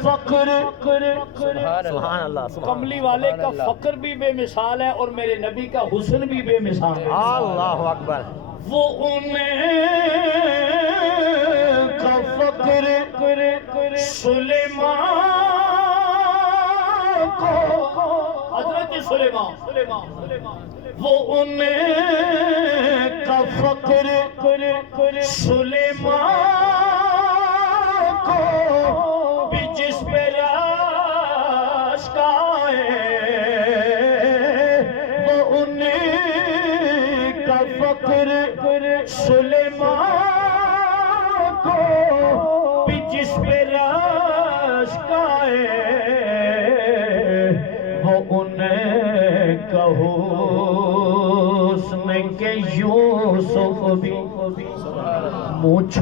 फक्र सुभान अल्लाह कमली वाले का फक्र भी बेमिसाल है और मेरे नबी का हुस्न भी बेमिसाल है। अल्लाहु अकबर। वो उन्हें का फक्र सुलेमान को, हजरत सुलेमान, वो उन्हें का फक्र सुलेमान को भी जिस पे राशकाए, वो उन्हें का फक्र सुलेमान को भी जिस पे राशकाए, वो उन्हें कहो उसने के यूसुफ भी मुझ